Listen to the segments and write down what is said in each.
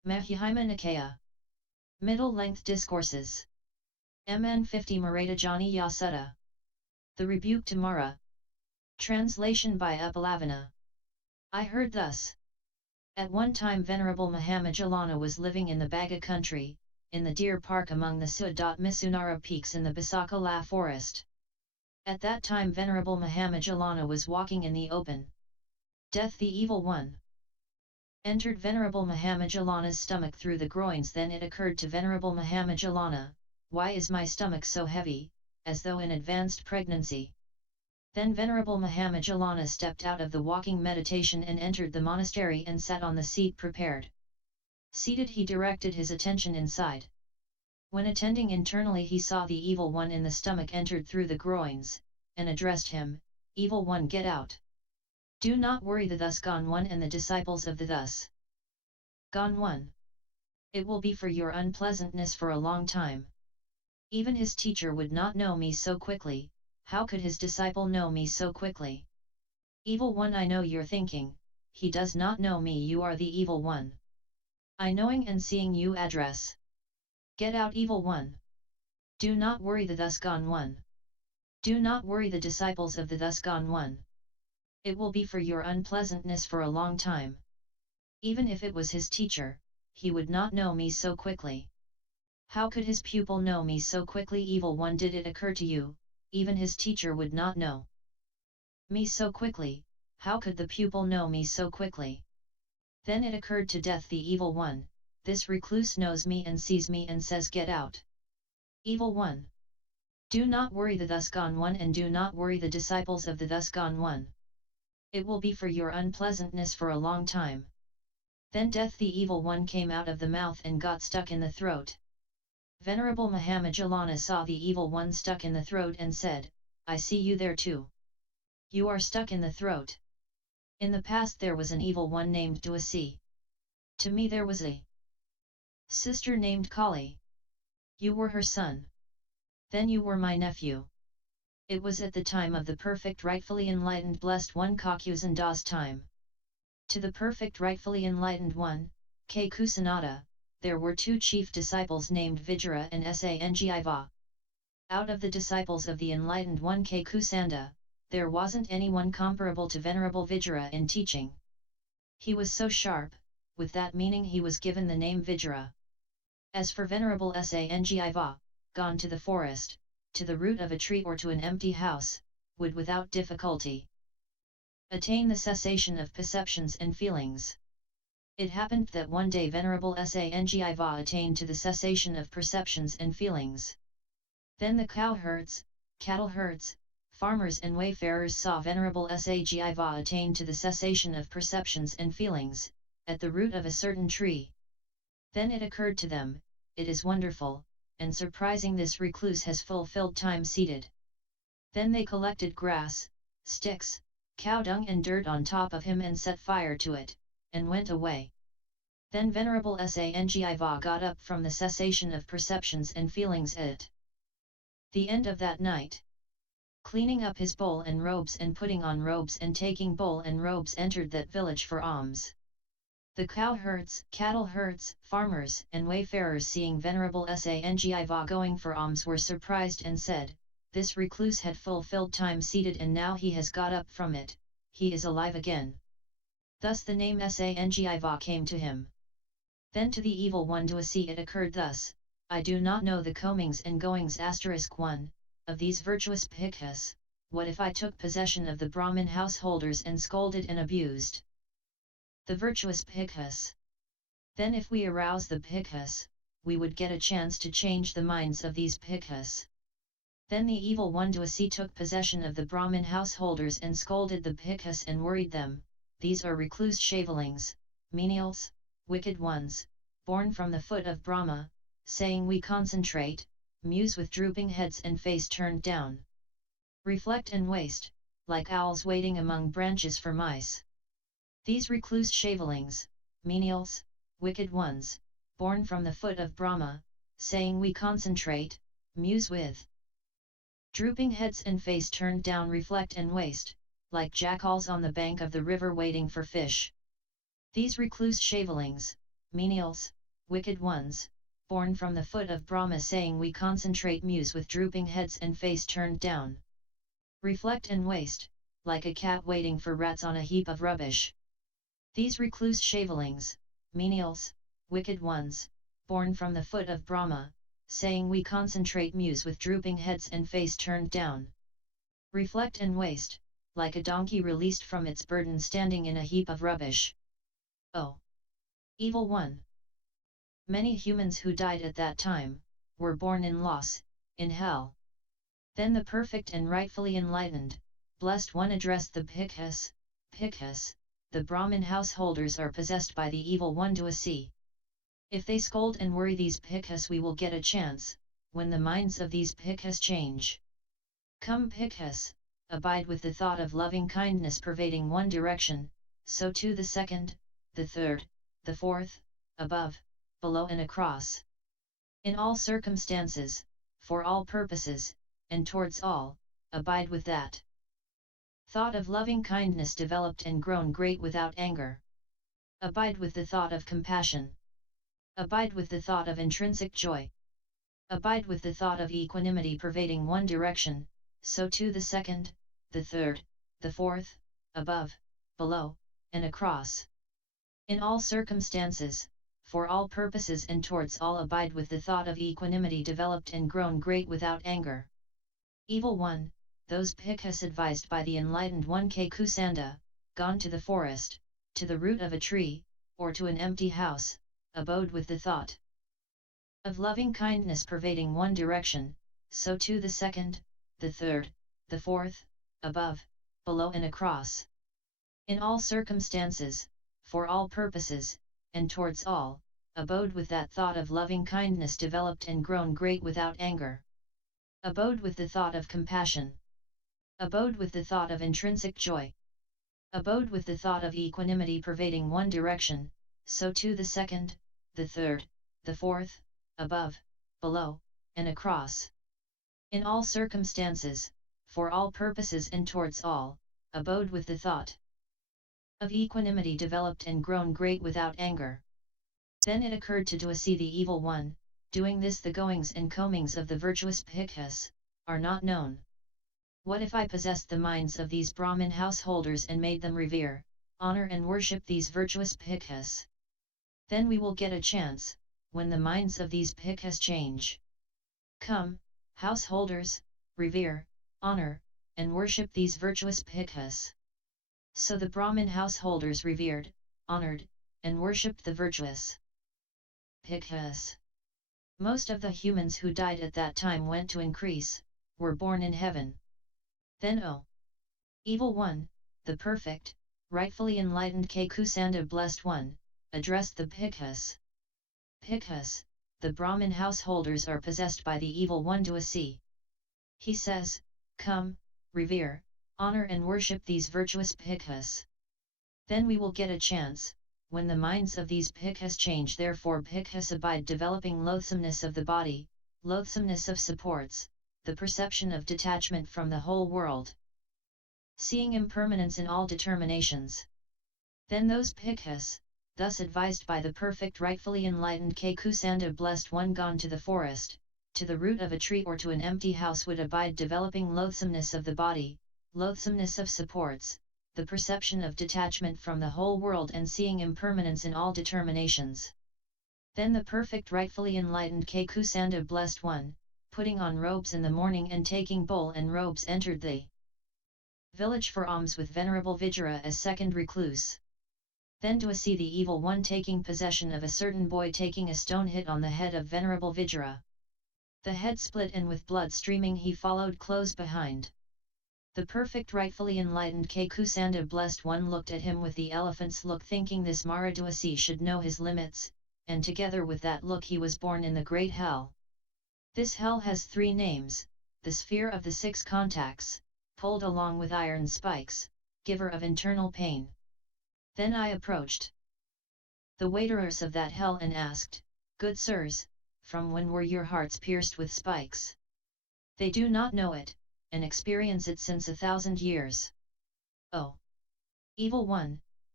Majjhima Nikaya. Middle-length Discourses. MN 50 Marata Jani Yasutta. The Rebuke to Mara. Translation by Upalavanna. I heard thus. At one time Venerable Mahaamoggallaana was living in the Baga country, in the deer park among the Sudat-Misunara peaks in the Bisakala forest. At that time Venerable Mahaamoggallaana was walking in the open. Death the Evil One entered Venerable Mahaamoggallaana's stomach through the groins. Then it occurred to Venerable Mahaamoggallaana, why is my stomach so heavy, as though in advanced pregnancy? Then Venerable Mahaamoggallaana stepped out of the walking meditation and entered the monastery and sat on the seat prepared. Seated he directed his attention inside. When attending internally he saw the Evil One in the stomach entered through the groins, and addressed him, Evil One, get out. Do not worry the thus gone one and the disciples of the thus gone one. It will be for your unpleasantness for a long time. Even his teacher would not know me so quickly, how could his disciple know me so quickly? Evil One, I know you're thinking, he does not know me, you are the Evil One. I knowing and seeing you address. Get out, Evil One. Do not worry the thus gone one. Do not worry the disciples of the thus gone one. It will be for your unpleasantness for a long time. Even if it was his teacher, he would not know me so quickly. How could his pupil know me so quickly? Evil One, did it occur to you, even his teacher would not know me so quickly, how could the pupil know me so quickly? Then it occurred to Death the Evil One, this recluse knows me and sees me and says get out. Evil One. Do not worry the thus gone one and do not worry the disciples of the thus gone one. It will be for your unpleasantness for a long time. Then Death the Evil One came out of the mouth and got stuck in the throat. Venerable Mahaamoggallaana saw the Evil One stuck in the throat and said, I see you there too. You are stuck in the throat. In the past there was an Evil One named Duasi. To me there was a sister named Kali. You were her son. Then you were my nephew. It was at the time of the perfect rightfully enlightened blessed one Kakusanda's time. To the perfect rightfully enlightened one, K. Kusanada, there were two chief disciples named Vijaya and Sangiva. Out of the disciples of the enlightened one K. Kusanda, there wasn't anyone comparable to Venerable Vijaya in teaching. He was so sharp, with that meaning he was given the name Vijaya. As for Venerable Sangiva, gone to the forest, to the root of a tree or to an empty house, would without difficulty attain the cessation of perceptions and feelings. It happened that one day Venerable Sangiva attained to the cessation of perceptions and feelings. Then the cowherds, cattle herds, farmers and wayfarers saw Venerable Sangiva attain to the cessation of perceptions and feelings, at the root of a certain tree. Then it occurred to them, it is wonderful and surprising, this recluse has fulfilled time seated. Then they collected grass, sticks, cow dung and dirt on top of him and set fire to it, and went away. Then Venerable Sangiva got up from the cessation of perceptions and feelings at the end of that night. Cleaning up his bowl and robes and putting on robes and taking bowl and robes entered that village for alms. The cowherds, cattle herds, farmers and wayfarers seeing Venerable Sangiva going for alms were surprised and said, this recluse had fulfilled time seated and now he has got up from it, he is alive again. Thus the name Sangiva came to him. Then to the Evil One Duasi it occurred thus, I do not know the comings and goings *1, of these virtuous bhikkhus, what if I took possession of the Brahmin householders and scolded and abused the virtuous bhikkhus? Then if we arouse the bhikkhus, we would get a chance to change the minds of these bhikkhus. Then the Evil One Duasi took possession of the Brahmin householders and scolded the bhikkhus and worried them, these are recluse shavelings, menials, wicked ones, born from the foot of Brahma, saying we concentrate, muse with drooping heads and face turned down. Reflect and waste, like owls waiting among branches for mice. These recluse shavelings, menials, wicked ones, born from the foot of Brahma, saying we concentrate, muse with drooping heads and face turned down, reflect and waste, like jackals on the bank of the river waiting for fish. These recluse shavelings, menials, wicked ones, born from the foot of Brahma, saying we concentrate muse with drooping heads and face turned down. Reflect and waste, like a cat waiting for rats on a heap of rubbish. These recluse shavelings, menials, wicked ones, born from the foot of Brahma, saying we concentrate muse with drooping heads and face turned down. Reflect and waste, like a donkey released from its burden standing in a heap of rubbish. Oh! Evil one! Many humans who died at that time, were born in loss, in hell. Then the perfect and rightfully enlightened, blessed one addressed the Bhikkhus, Bhikkhus, the Brahmin householders are possessed by the evil one to a sea. If they scold and worry these Bhikkhus, we will get a chance, when the minds of these Bhikkhus change. Come Bhikkhus, abide with the thought of loving kindness pervading one direction, so too the second, the third, the fourth, above, below and across. In all circumstances, for all purposes, and towards all, abide with that thought of loving kindness developed and grown great without anger. Abide with the thought of compassion. Abide with the thought of intrinsic joy. Abide with the thought of equanimity pervading one direction, so too the second, the third, the fourth, above, below, and across. In all circumstances, for all purposes and towards all abide with the thought of equanimity developed and grown great without anger. Evil one, those Bhikkhus advised by the enlightened one Kusanda, gone to the forest, to the root of a tree, or to an empty house, abode with the thought of loving kindness pervading one direction, so too the second, the third, the fourth, above, below and across. In all circumstances, for all purposes, and towards all, abode with that thought of loving kindness developed and grown great without anger. Abode with the thought of compassion. Abode with the thought of intrinsic joy. Abode with the thought of equanimity pervading one direction, so too the second, the third, the fourth, above, below, and across. In all circumstances, for all purposes and towards all, abode with the thought of equanimity developed and grown great without anger. Then it occurred to Duasi the evil one, doing this the goings and comings of the virtuous Bhikkhus, are not known. What if I possessed the minds of these Brahmin householders and made them revere, honor and worship these virtuous Bhikkhus? Then we will get a chance, when the minds of these Bhikkhus change. Come, householders, revere, honor, and worship these virtuous Bhikkhus. So the Brahmin householders revered, honored, and worshipped the virtuous Bhikkhus. Most of the humans who died at that time went to increase, were born in heaven. Then O evil one, the perfect, rightfully enlightened Kusanda blessed one, addressed the Bhikkhus. Bhikkhus, the Brahmin householders are possessed by the evil one Duasi. He says, come, revere, honor and worship these virtuous Bhikkhus. Then we will get a chance, when the minds of these Bhikkhus change. Therefore Bhikkhus abide developing loathsomeness of the body, loathsomeness of supports, the perception of detachment from the whole world. Seeing impermanence in all determinations. Then those Bhikkhus, thus advised by the perfect rightfully enlightened Kusanda blessed one gone to the forest, to the root of a tree or to an empty house would abide developing loathsomeness of the body, loathsomeness of supports, the perception of detachment from the whole world and seeing impermanence in all determinations. Then the perfect rightfully enlightened Kusanda blessed one, putting on robes in the morning and taking bowl and robes entered the village for alms with venerable Vijaya as second recluse. Then Duasi the evil one taking possession of a certain boy taking a stone hit on the head of venerable Vijaya. The head split and with blood streaming he followed close behind. The perfect rightfully enlightened Kusanda blessed one looked at him with the elephant's look thinking this Mara Duasi should know his limits, and together with that look he was born in the great hell. This hell has 3 names, the sphere of the 6 contacts, pulled along with iron spikes, giver of internal pain. Then I approached the waiterers of that hell and asked, good sirs, from when were your hearts pierced with spikes? They do not know it, and experience it since 1,000 years. Oh! Evil one,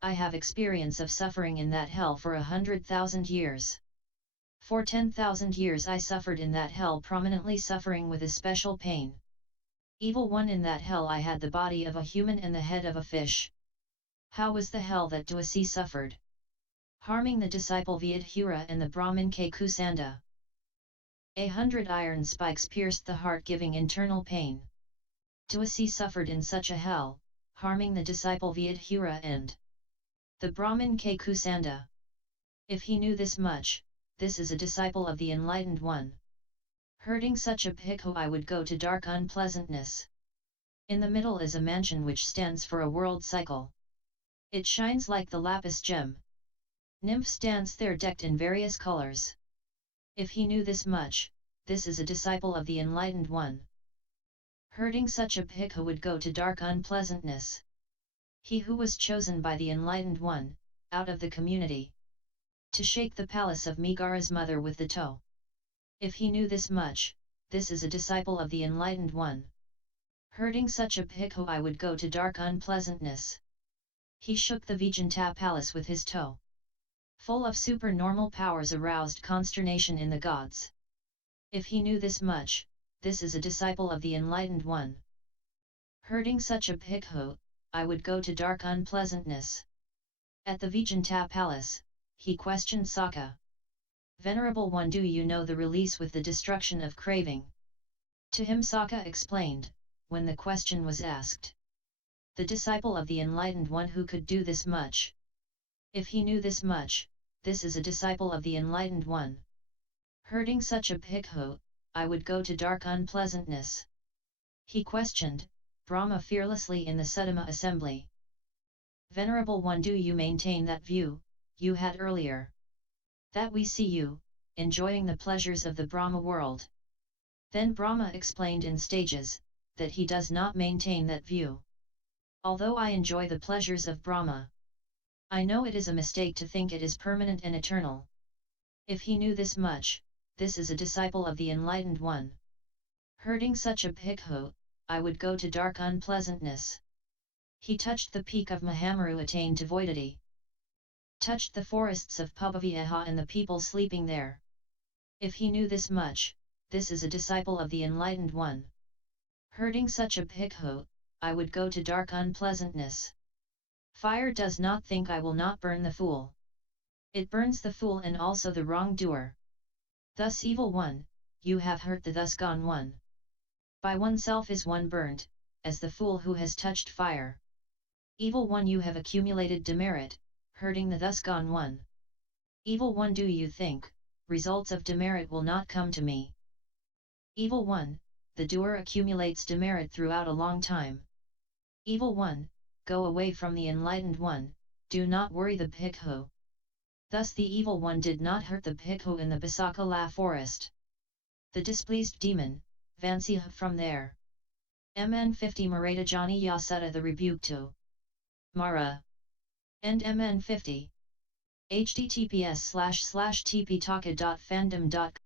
I have experience of suffering in that hell for 100,000 years. For 10,000 years I suffered in that hell, prominently suffering with especial pain. Evil one, in that hell I had the body of a human and the head of a fish. How was the hell that Dwasi suffered? Harming the disciple I.B.Horner and the Brahmin Kusanda. 100 iron spikes pierced the heart, giving internal pain. Dwasi suffered in such a hell, harming the disciple I.B.Horner and the Brahmin Kusanda. If he knew this much, this is a disciple of the enlightened one. Hurting such a bhikkhu, I would go to dark unpleasantness. In the middle is a mansion which stands for a world cycle. It shines like the lapis gem. Nymphs dance there decked in various colors. If he knew this much, this is a disciple of the enlightened one. Hurting such a bhikkhu would go to dark unpleasantness. He who was chosen by the enlightened one, out of the community, to shake the palace of Megara's mother with the toe. If he knew this much, this is a disciple of the enlightened one. Hurting such a bhikkhu, I would go to dark unpleasantness. He shook the Vijanta palace with his toe. Full of supernormal powers, aroused consternation in the gods. If he knew this much, this is a disciple of the enlightened one. Hurting such a bhikkhu, I would go to dark unpleasantness. At the Vijanta palace, he questioned Saka. Venerable one, do you know the release with the destruction of craving? To him Saka explained, when the question was asked. The disciple of the enlightened one who could do this much. If he knew this much, this is a disciple of the enlightened one. Hurting such a bhikkhu, I would go to dark unpleasantness. He questioned Brahma fearlessly in the Suttama assembly. Venerable one, do you maintain that view you had earlier? That we see you enjoying the pleasures of the Brahma world. Then Brahma explained in stages that he does not maintain that view. Although I enjoy the pleasures of Brahma, I know it is a mistake to think it is permanent and eternal. If he knew this much, this is a disciple of the enlightened one. Hurting such a bhikkhu, I would go to dark unpleasantness. He touched the peak of Mahameru, attained to voidity. Touched the forests of Pupil and the people sleeping there. If he knew this much, this is a disciple of the enlightened one. Hurting such a bhikkhu, I would go to dark unpleasantness. Fire does not think I will not burn the fool. It burns the fool and also the wrongdoer. Thus, evil one, you have hurt the thus gone one. By oneself is one burnt, as the fool who has touched fire. Evil one, you have accumulated demerit, hurting the thus gone one. Evil one, do you think results of demerit will not come to me? Evil one, the doer accumulates demerit throughout a long time. Evil one, go away from the enlightened one, do not worry the bhikkhu. Thus the evil one did not hurt the bhikkhu in the Basakala forest. The displeased demon, Vansiha from there. Mn 50 Marata Jani Yasutta, the Rebuke to Mara. End Mn 50. https://tptaka.fandom.com